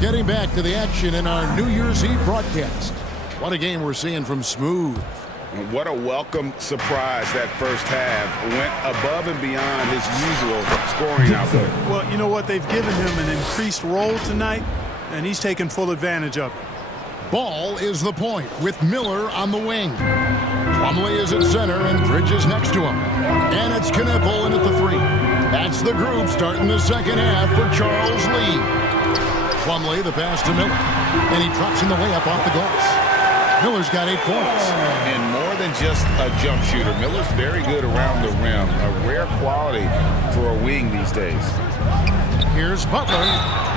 getting back to the action in our New Year's Eve broadcast. What a game we're seeing from Smooth. What a welcome surprise that first half. Went above and beyond his usual scoring output. Well, you know what? They've given him an increased role tonight, and he's taken full advantage of it. Ball is the point with Miller on the wing. Plumlee is at center and Bridges next to him. And it's Knippel in at the 3. That's the group starting the second half for Charles Lee. Plumlee, the pass to Miller. And he drops in the layup off the glass. Miller's got 8 points. And more than just a jump shooter, Miller's very good around the rim. A rare quality for a wing these days. Here's Butler.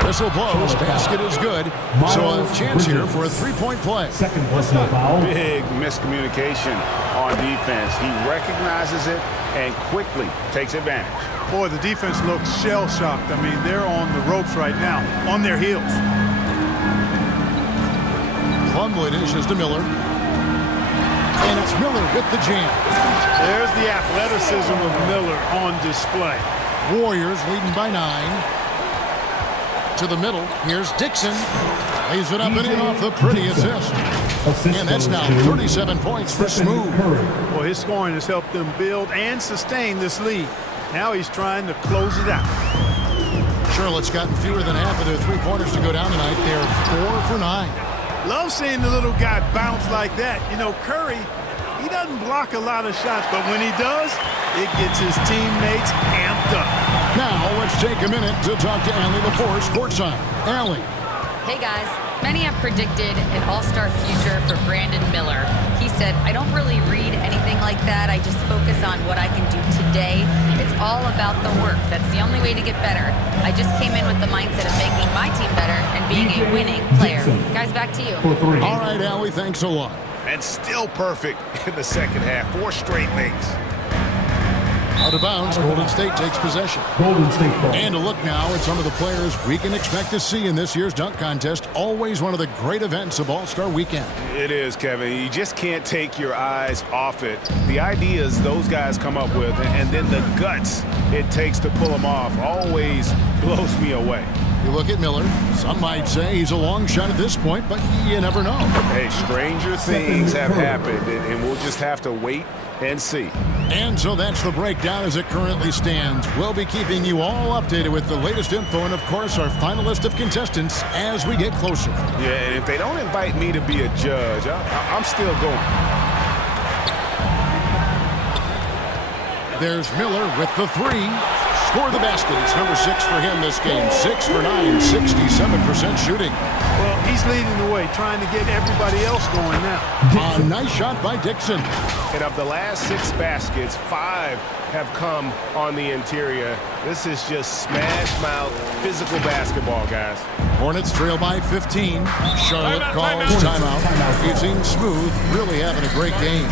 Whistle blows. Basket is good. So a chance here for a 3-point play. Second personal foul. Big miscommunication on defense. He recognizes it and quickly takes advantage. Boy, the defense looks shell-shocked. I mean, they're on the ropes right now, on their heels. Plumlee dishes to Miller. And it's Miller with the jam. There's the athleticism of Miller on display. Warriors leading by 9. To the middle. Here's Dixon. Lays it up and in off the pretty assist. And that's now 37 points for Smooth. Well, his scoring has helped them build and sustain this lead. Now he's trying to close it out. Charlotte's gotten fewer than half of their 3-pointers to go down tonight. They're 4 for 9. Love seeing the little guy bounce like that. You know, Curry, he doesn't block a lot of shots, but when he does, it gets his teammates amped up. Now let's take a minute to talk to Allie LaForce courtside. Allie. Hey guys, many have predicted an all-star future for Brandon Miller. He said, I don't really read anything like that. I just focus on what I can do today. It's all about the work. That's the only way to get better. I just came in with the mindset of making my team better and being a winning player. Guys, back to you. All right, Allie, thanks a lot. And still perfect in the second half. 4 straight makes. Out of bounds, Golden State takes possession. Golden State ball. And a look now at some of the players we can expect to see in this year's dunk contest. Always one of the great events of All-Star Weekend. It is, Kevin. You just can't take your eyes off it. The ideas those guys come up with and then the guts it takes to pull them off always blows me away. You look at Miller. Some might say he's a long shot at this point, but you never know. Hey, stranger things have happened, and we'll just have to wait and see. And so that's the breakdown as it currently stands. We'll be keeping you all updated with the latest info and, of course, our final list of contestants as we get closer. Yeah, and if they don't invite me to be a judge, I'm still going. There's Miller with the 3. Score the basket. It's number 6 for him this game. 6 for 9, 67% shooting. Well, he's leading the way, trying to get everybody else going now. A nice shot by Dixon. And of the last 6 baskets, 5 have come on the interior. This is just smash-mouth physical basketball, guys. Hornets trail by 15. Charlotte calls timeout. You've seen Smooth really having a great game.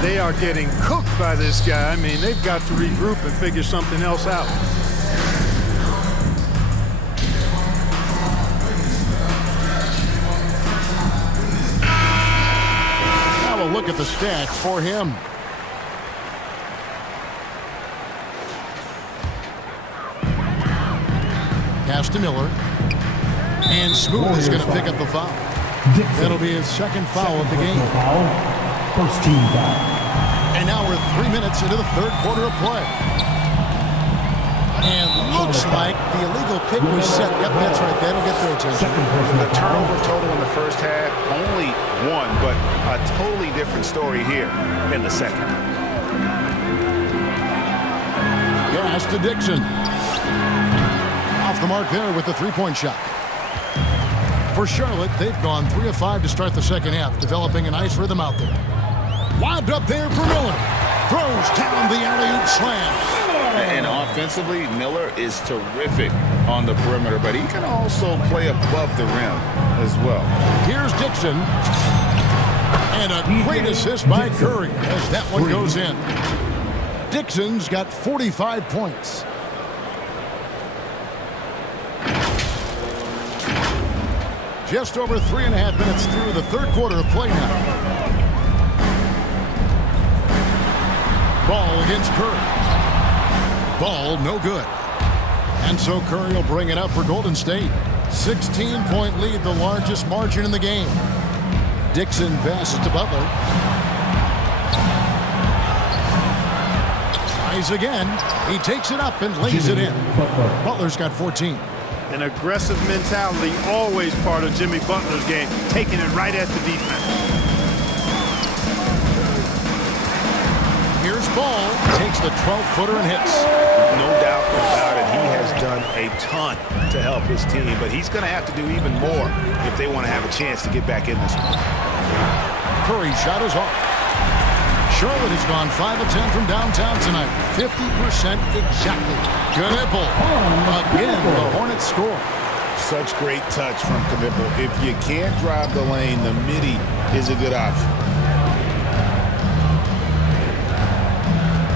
They are getting cooked by this guy. I mean, they've got to regroup and figure something else out. Now a look at the stats for him. Pass to Miller. And Smooth is going to pick up the foul. That'll be his second foul of the game. First team foul. And now we're 3 minutes into the 3rd quarter of play. And looks like the illegal pick was set. Yep, that's right. That'll get their attention. The turnover total in the first half, only 1, but a totally different story here in the second. Pass to Dixon. Off the mark there with the 3-point shot. For Charlotte, they've gone 3 of 5 to start the second half, developing a nice rhythm out there. Lobbed up there for Miller. Throws down the alley-oop slam. And offensively, Miller is terrific on the perimeter, but he can also play above the rim as well. Here's Dixon. And a great assist by Curry as that one goes in. Dixon's got 45 points. Just over 3.5 minutes through the 3rd quarter of play now. Ball against Curry. Ball no good. And so Curry will bring it up for Golden State. 16-point lead, the largest margin in the game. Dixon passes to Butler. Tries again. He takes it up and lays it in. Butler's got 14. An aggressive mentality, always part of Jimmy Butler's game, taking it right at the defense. Here's Ball. Takes the 12-footer and hits. No doubt about it. He has done a ton to help his team, but he's going to have to do even more if they want to have a chance to get back in this one. Curry's shot is off. Charlotte has gone 5 of 10 from downtown tonight. 50% exactly. Knipple. Again, the Hornets score. Such great touch from Knipple. If you can't drive the lane, the midi is a good option.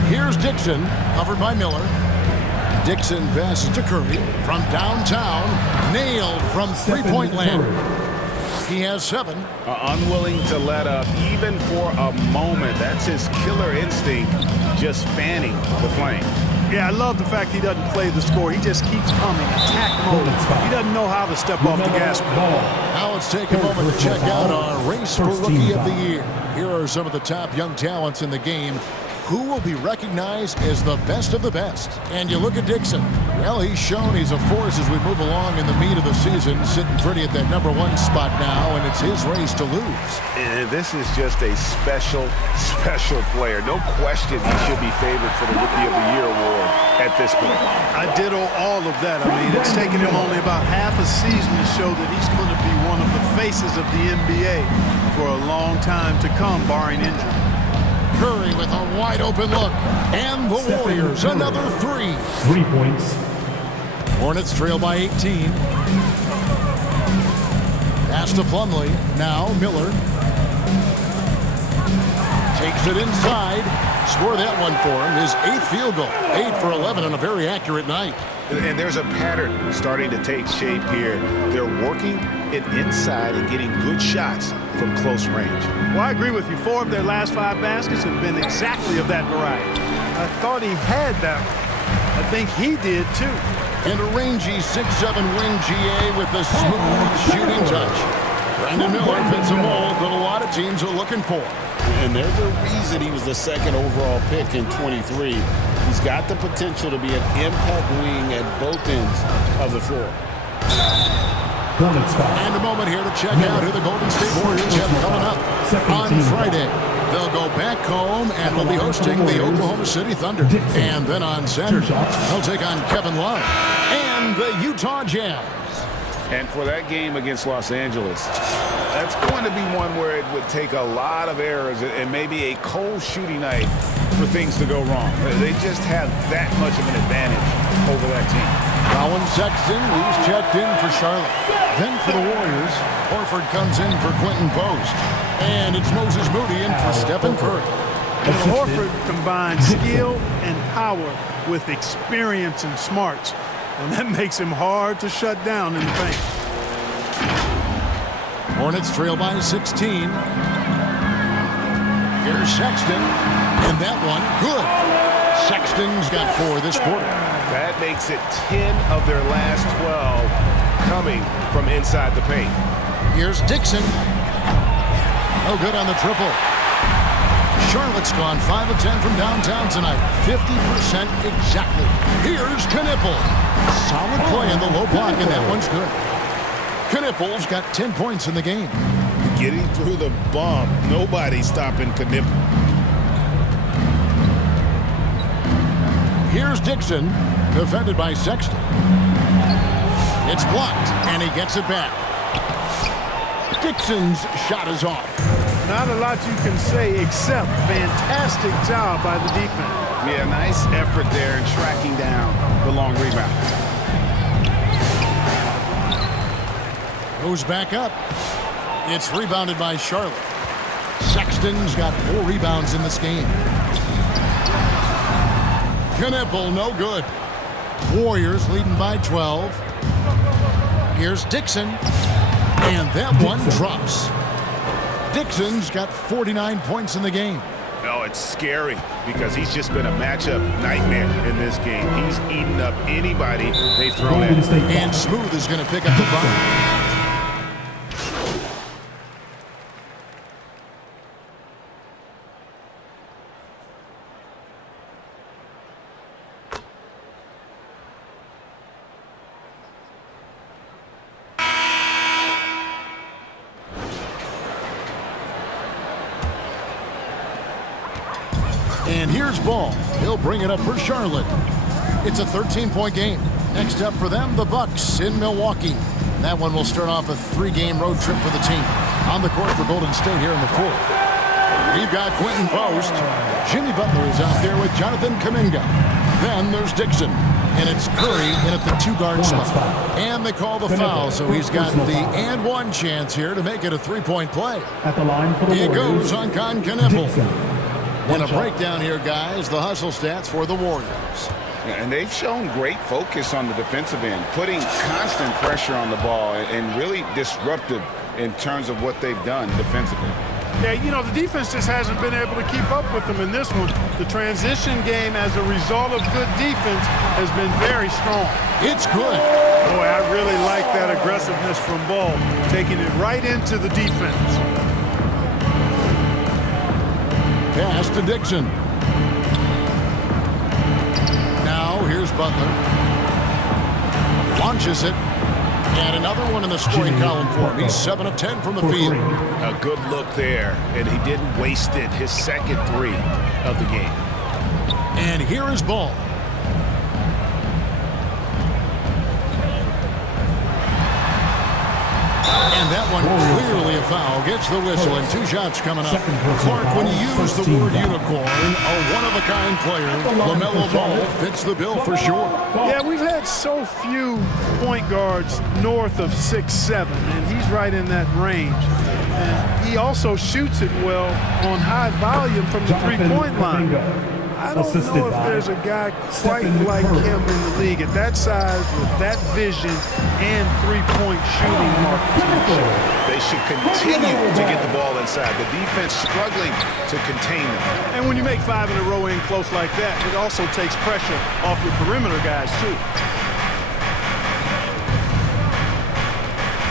Here's Dixon, covered by Miller. Dixon passes to Curry from downtown. Nailed from three-point land. He has 7. Unwilling to let up even for a moment. That's his killer instinct, just fanning the flame. Yeah, I love the fact he doesn't play the score. He just keeps coming, attack mode. He doesn't know how to step off the gas pedal. Now let's take a moment to check out our race for Rookie of the Year. Here are some of the top young talents in the game who will be recognized as the best of the best. And you look at Dixon. Well, he's shown he's a force as we move along in the meat of the season, sitting pretty at that #1 spot now, and it's his race to lose. And this is just a special player. No question he should be favored for the Rookie of the Year award at this point. I ditto all of that. I mean, it's taken him only about half a season to show that he's going to be one of the faces of the NBA for a long time to come, barring injury. Curry with a wide open look. And the Warriors, another 3. 3 points. Hornets trail by 18. Pass to Plumlee. Now Miller. Takes it inside. Score that one for him. His 8th field goal. 8 for 11 on a very accurate night. And there's a pattern starting to take shape here. They're working it inside and getting good shots from close range. Well, I agree with you. 4 of their last 5 baskets have been exactly of that variety. I thought he had that one. I think he did, too. And a rangy 6'7" wing GA with a smooth shooting touch. Brandon Miller fits a mold that a lot of teams are looking for. And there's a reason he was the 2nd overall pick in 23. He's got the potential to be an impact wing at both ends of the floor. And a moment here to check out who the Golden State Warriors have coming up. On Friday, they'll go back home and will be hosting the Oklahoma City Thunder. And then on Saturday, they'll take on Kevin Love and the Utah Jazz. And for that game against Los Angeles, that's going to be one where it would take a lot of errors and maybe a cold shooting night for things to go wrong. They just have that much of an advantage over that team. Colin Sexton, he's checked in for Charlotte. Then for the Warriors, Horford comes in for Quentin Post. And it's Moses Moody in for Stephen Curry. And Horford combines skill and power with experience and smarts. And that makes him hard to shut down in the paint. Hornets trail by 16. Here's Sexton. And that one, good. Sexton's got 4 this quarter. That makes it 10 of their last 12 coming from inside the paint. Here's Dixon. No good on the triple. Charlotte's gone 5 of 10 from downtown tonight. 50% exactly. Here's Knipple. Solid play in the low block, and that one's good. Knipple's got 10 points in the game. Getting through the bump. Nobody's stopping Knipple. Here's Dixon, defended by Sexton. It's blocked, and he gets it back. Dixon's shot is off. Not a lot you can say except fantastic job by the defense. Yeah, nice effort there in tracking down the long rebound. Goes back up. It's rebounded by Charlotte. Sexton's got 4 rebounds in this game. Knipple, no good. Warriors leading by 12. Here's Dixon. And that one drops. Dixon's got 49 points in the game. Oh, it's scary because he's just been a matchup nightmare in this game. He's eaten up anybody they've thrown at him. And Smooth is going to pick up the foul. And here's Ball. He'll bring it up for Charlotte. It's a 13-point game. Next up for them, the Bucks in Milwaukee. That one will start off a 3-game road trip for the team. On the court for Golden State here in the fourth. We've got Quentin Post. Jimmy Butler is out there with Jonathan Kuminga. Then there's Dixon. And it's Curry in at the 2-guard spot. And they call the foul, so he's got the and one chance here to make it a 3-point play. At the line for the It Warriors, goes on Knippel. Dixon. And a breakdown here, guys. The hustle stats for the Warriors. And they've shown great focus on the defensive end, putting constant pressure on the ball and really disruptive in terms of what they've done defensively. Yeah, you know, the defense just hasn't been able to keep up with them in this one. The transition game, as a result of good defense, has been very strong. It's good. Boy, I really like that aggressiveness from Ball, taking it right into the defense. Pass to Dixon. Now here's Butler. Launches it. And another one in the scoring column for him. He's 7 of 10 from the field. A good look there, and he didn't waste it. His second 3 of the game. And here is Ball. And that one clearly a foul. Gets the whistle, and 2 shots coming up. Clark, when you use the word unicorn, a one-of-a-kind player, LaMelo Ball fits the bill for sure. Yeah, we've had so few point guards north of 6'7", and he's right in that range. And he also shoots it well on high volume from the three-point line. I don't know if there's a guy quite like him in the league at that size with that vision and three-point shooting marksmanship. They should continue to get the ball inside. The defense struggling to contain them. And when you make 5 in a row in close like that, it also takes pressure off your perimeter guys, too.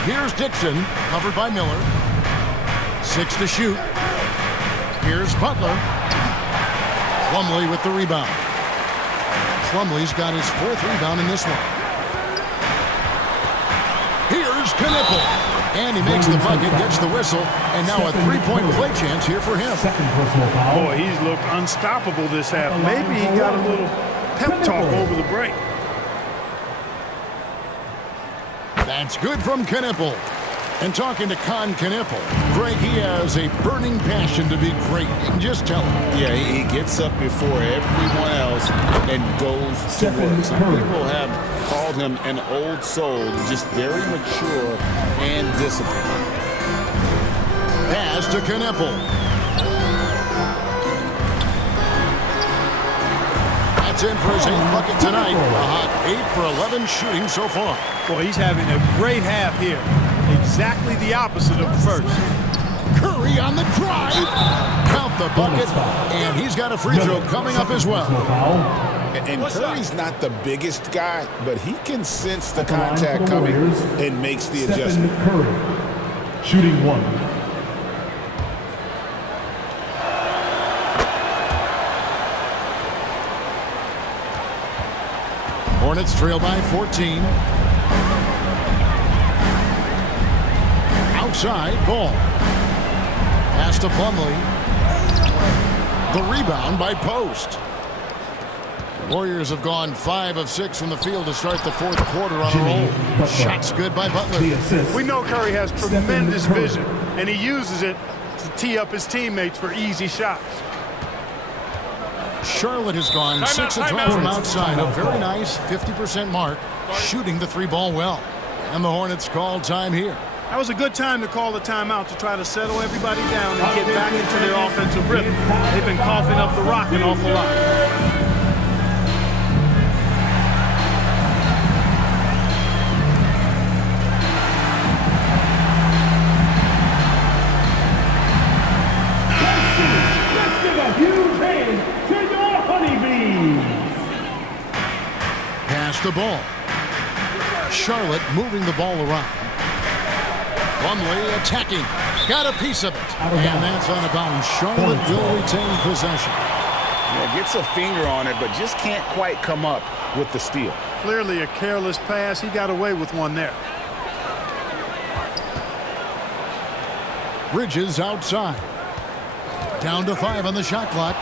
Here's Dixon, covered by Miller. 6 to shoot. Here's Butler. Plumlee with the rebound. Plumlee's got his 4th rebound in this one. Here's Knippel. And he makes the bucket, gets the whistle, and now a 3-point play chance here for him. Second personal foul. Boy, he's looked unstoppable this half. Maybe he got a little pep talk over the break. That's good from Knippel. And talking to Knippel, Greg, he has a burning passion to be great. You can just tell him. Yeah, he gets up before everyone else and goes to work. Some people have called him an old soul, just very mature and disciplined. Pass to Knippel. That's in for his 8th bucket tonight. A hot 8 for 11 shooting so far. Boy, he's having a great half here. Exactly the opposite of the first. Curry on the drive. Count the bucket. And he's got a free throw coming up as well. And Curry's not the biggest guy, but he can sense the contact coming and makes the adjustment. Curry, shooting 1. Hornets trail by 14. Outside, Ball. Pass to Plumlee. The rebound by Post. Warriors have gone 5 of 6 from the field to start the 4th quarter on a roll. Shots good by Butler. We know Curry has tremendous vision, and he uses it to tee up his teammates for easy shots. Charlotte has gone 6 of 12 from outside. A very nice 50% mark, shooting the 3-ball well. And the Hornets call time here. That was a good time to call the timeout to try to settle everybody down and get back into their offensive rhythm. They've been coughing up the rock an awful lot. Let's give a huge the ball. Charlotte moving the ball around. Plumlee attacking. Got a piece of it. And that's out of bounds. Charlotte will retain possession. Yeah, gets a finger on it, but just can't quite come up with the steal. Clearly a careless pass. He got away with one there. Bridges outside. Down to 5 on the shot clock.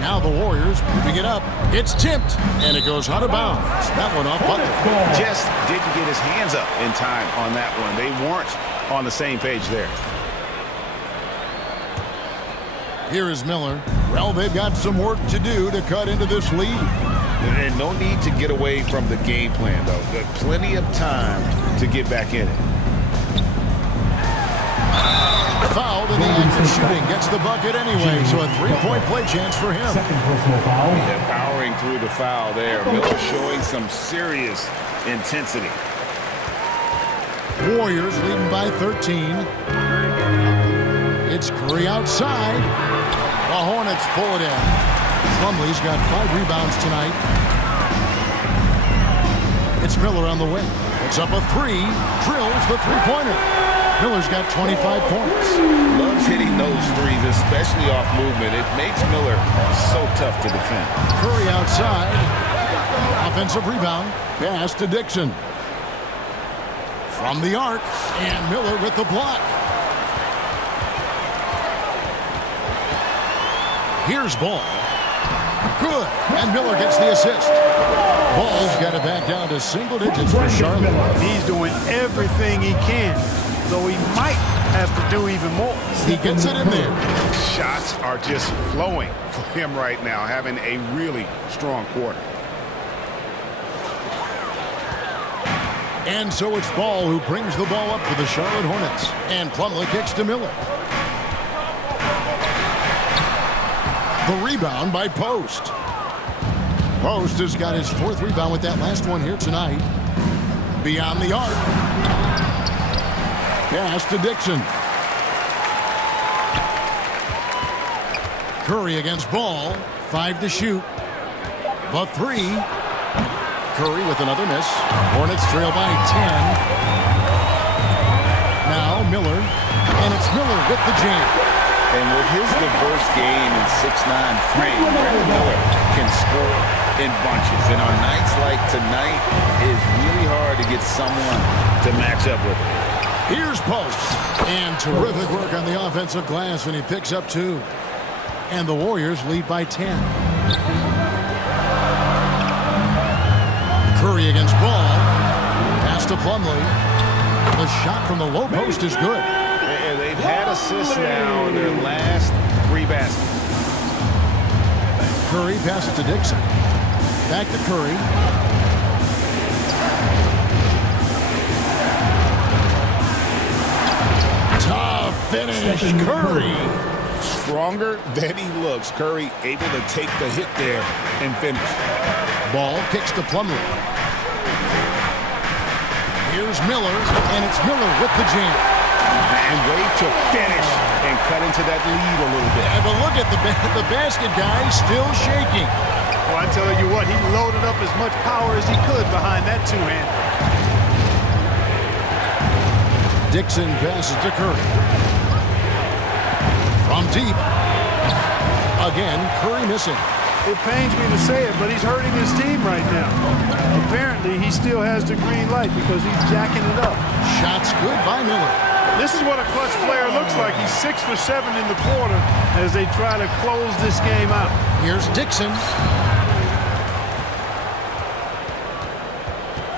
Now the Warriors moving it up. It's tipped, and it goes out of bounds. That one off Butler. Just didn't get his hands up in time on that one. They weren't on the same page there. Here is Miller. Well, they've got some work to do to cut into this lead. And no need to get away from the game plan, though. There's plenty of time to get back in it. Fouled in the act of shooting. Gets the bucket anyway, so a three-point play chance for him. Second personal foul. Yeah, powering through the foul there. Miller showing some serious intensity. Warriors leading by 13. It's Curry outside. The Hornets pull it in. Plumlee's got 5 rebounds tonight. It's Miller on the wing. Puts up a 3. Drills the three-pointer. Miller's got 25 points. Loves hitting those threes, especially off movement. It makes Miller so tough to defend. Curry outside. Offensive rebound. Pass to Dixon. From the arc. And Miller with the block. Here's Ball. Good. And Miller gets the assist. Ball's got it back down to single digits for Charlotte. He's doing everything he can, though he might have to do even more. He gets it in there. Shots are just flowing for him right now, having a really strong quarter. And so it's Ball who brings the ball up for the Charlotte Hornets. And Plumlee kicks to Miller. The rebound by Post. Post has got his 4th rebound with that last one here tonight. Beyond the arc. Pass to Dixon. Curry against Ball. 5 to shoot. The 3. Curry with another miss. Hornets trail by 10. Now Miller. And it's Miller with the jam. And with his diverse game and 6'9" frame, Miller can score in bunches. And on nights like tonight, it's really hard to get someone to match up with him. Here's Post. And terrific work on the offensive glass, and he picks up 2. And the Warriors lead by 10. Curry against Ball. Pass to Plumlee. The shot from the low post is good. And they've had assists now in their last 3 baskets. Curry passes to Dixon. Back to Curry. Tough finish. Curry. Stronger than he looks. Curry able to take the hit there and finish. Ball kicks to Plumlee. Here's Miller, and it's Miller with the jam. And way to finish and cut into that lead a little bit. But look at the basket guy still shaking. Well, I tell you what, he loaded up as much power as he could behind that 2-hand. Dixon passes to Curry. From deep. Again, Curry missing. It pains me to say it, but he's hurting his team right now. Apparently, he still has the green light because he's jacking it up. Shots good by Miller. This is what a clutch player looks like. He's 6 for 7 in the quarter as they try to close this game out. Here's Dixon.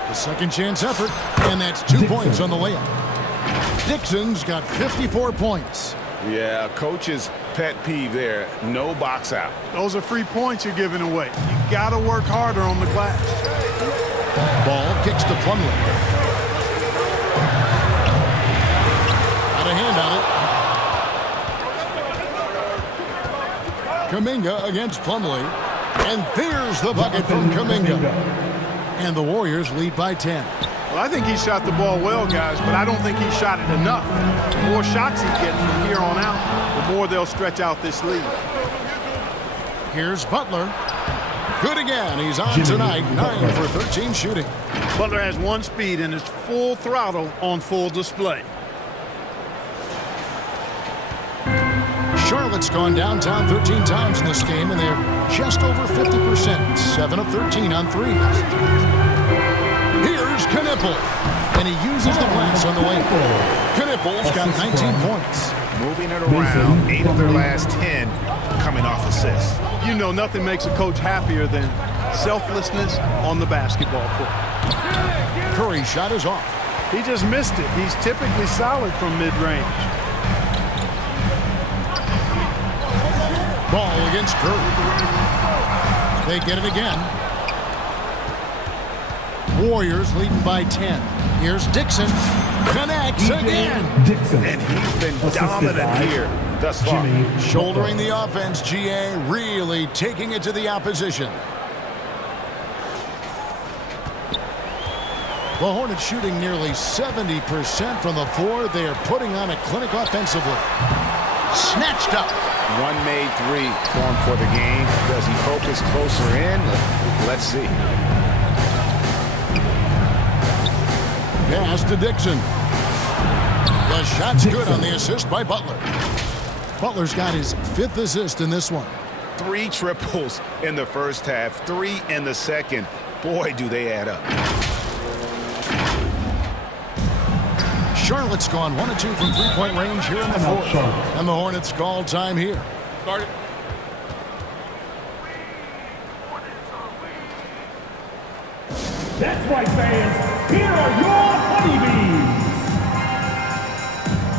The second chance effort, and that's 2 points on the layup. Dixon's got 54 points. Yeah, coach's pet peeve there. No box out. Those are free points you're giving away. You got to work harder on the glass. Ball kicks to Plumlee. Got a hand on it. Kuminga against Plumlee. And there's the bucket from Kuminga. And the Warriors lead by 10. Well, I think he shot the ball well, guys, but I don't think he shot it enough. The more shots he gets from here on out, the more they'll stretch out this lead. Here's Butler. Good again. He's on tonight. 9 for 13 shooting. Butler has one speed and is full throttle on full display. Charlotte's gone downtown 13 times in this game, and they're just over 50%. 7 of 13 on threes. Here's Knipple, and he uses the glass on the wing. Knipple's got 19 points. Moving it around, 8 of their last 10 coming off assists. You know, nothing makes a coach happier than selflessness on the basketball court. Curry's shot is off. He just missed it. He's typically solid from mid-range. Ball against Curry. They get it again. Warriors leading by 10. Here's Dixon. Connects again. Dixon. And he's been dominant here thus far. Shouldering the offense, GA, really taking it to the opposition. The Hornets shooting nearly 70% from the floor. They are putting on a clinic offensively. Snatched up. One made three formed for the game. Does he focus closer in? Let's see. Pass to Dixon. The shot's good on the assist by Butler. Butler's got his 5th assist in this one. 3 triples in the first half, 3 in the second. Boy, do they add up. Charlotte's gone 1 of 2 from three-point range here in the fourth. And the Hornets call time here. Start it. That's right, fans. Here are your honeybees.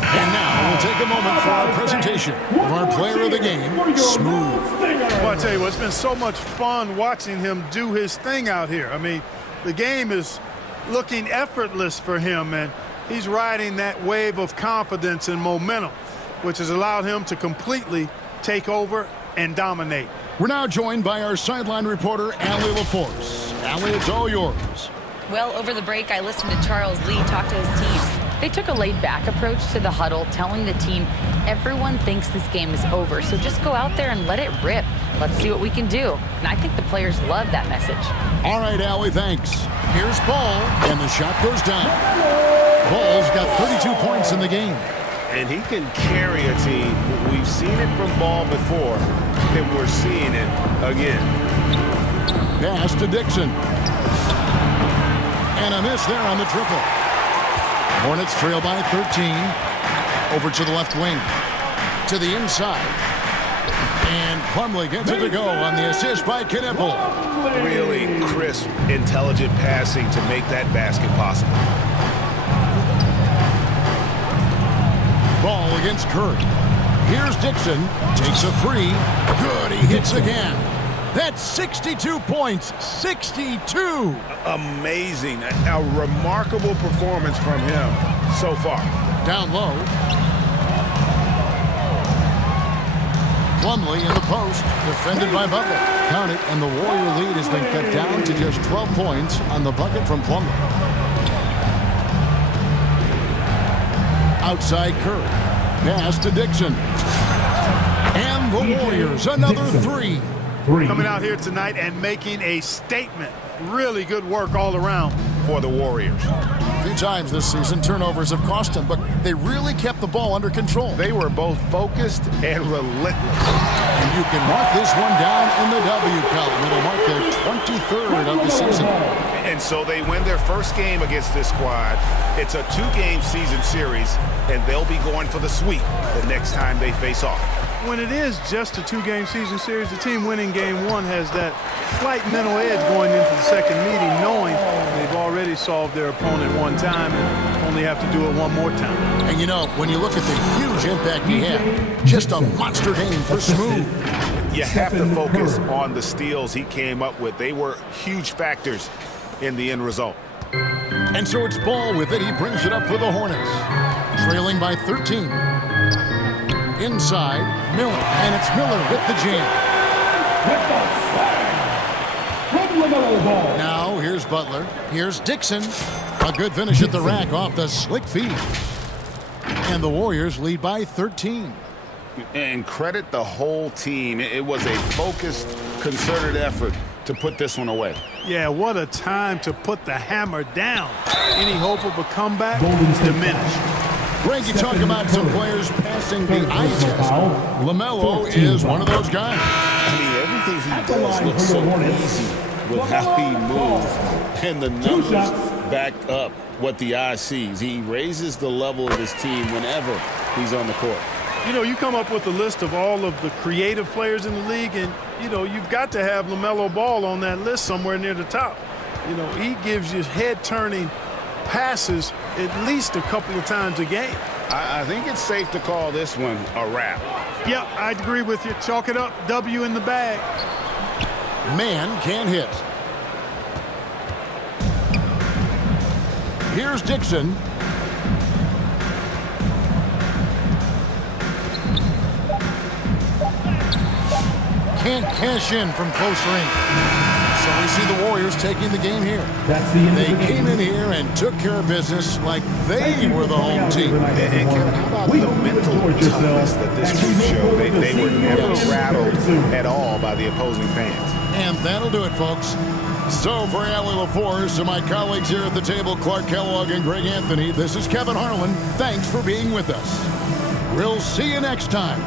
And now we'll take a moment for our presentation of our player of the game, Smooth. Well, I tell you what, it's been so much fun watching him do his thing out here. I mean, the game is looking effortless for him, and he's riding that wave of confidence and momentum, which has allowed him to completely take over and dominate. We're now joined by our sideline reporter, Allie LaForce. Allie, it's all yours. Well, over the break, I listened to Charles Lee talk to his team. They took a laid-back approach to the huddle, telling the team, everyone thinks this game is over, so just go out there and let it rip. Let's see what we can do. And I think the players love that message. All right, Allie, thanks. Here's Ball, and the shot goes down. Ball's got 32 points in the game. And he can carry a team. We've seen it from Ball before, and we're seeing it again. Pass to Dixon. And a miss there on the triple. Hornets trail by 13. Over to the left wing. To the inside. And Plumlee gets it to go on the assist by Knipple. Really crisp, intelligent passing to make that basket possible. Ball against Curry. Here's Dixon. Takes a three. Good. He hits again. That's 62 points. 62. Amazing. A remarkable performance from him so far. Down low. Plumlee in the post. Defended by Butler. Count it, and the Warrior lead has been cut down to just 12 points on the bucket from Plumlee. Outside Curry. Pass to Dixon. And the Warriors, another three. Coming out here tonight and making a statement. Really good work all around for the Warriors. A few times this season, turnovers have cost them, but they really kept the ball under control. They were both focused and relentless. And you can mark this one down in the W column. It'll mark their 23rd of the season. And so they win their first game against this squad. It's a 2-game season series, and they'll be going for the sweep the next time they face off. When it is just a 2-game season series, the team winning game 1 has that slight mental edge going into the second meeting, knowing they've already solved their opponent one time and only have to do it one more time. And you know, when you look at the huge impact he had, just a monster game for Smooth. You have to focus on the steals he came up with. They were huge factors in the end result. And so it's Ball with it. He brings it up for the Hornets. Trailing by 13. Inside, Miller. And it's Miller with the jam. With the slam from LaMelo Ball. Now, here's Butler. Here's Dixon. A good finish at the rack off the slick feed. And the Warriors lead by 13. And credit the whole team. It was a focused, concerted effort to put this one away. Yeah, what a time to put the hammer down. Any hope of a comeback diminished. Greg, you talk about some players passing the eye test. LaMelo is one of those guys. I mean, everything he does looks so easy with how he moves, and the numbers back up what the eye sees. He raises the level of his team whenever he's on the court. You know, you come up with a list of all of the creative players in the league, and, you know, you've got to have LaMelo Ball on that list somewhere near the top. You know, he gives you head-turning passes at least a couple of times a game. I think it's safe to call this one a wrap. Yep, I agree with you. Chalk it up. W in the bag. Man can't hit. Here's Dixon. Can't cash in from close range. So we see the Warriors taking the game here. They came in here and took care of business like they were the home team. And Kevin, how about the mental toughness that this group showed? They were never rattled at all by the opposing fans. And that'll do it, folks. So for Allie LaForce and my colleagues here at the table, Clark Kellogg and Greg Anthony, this is Kevin Harlan. Thanks for being with us. We'll see you next time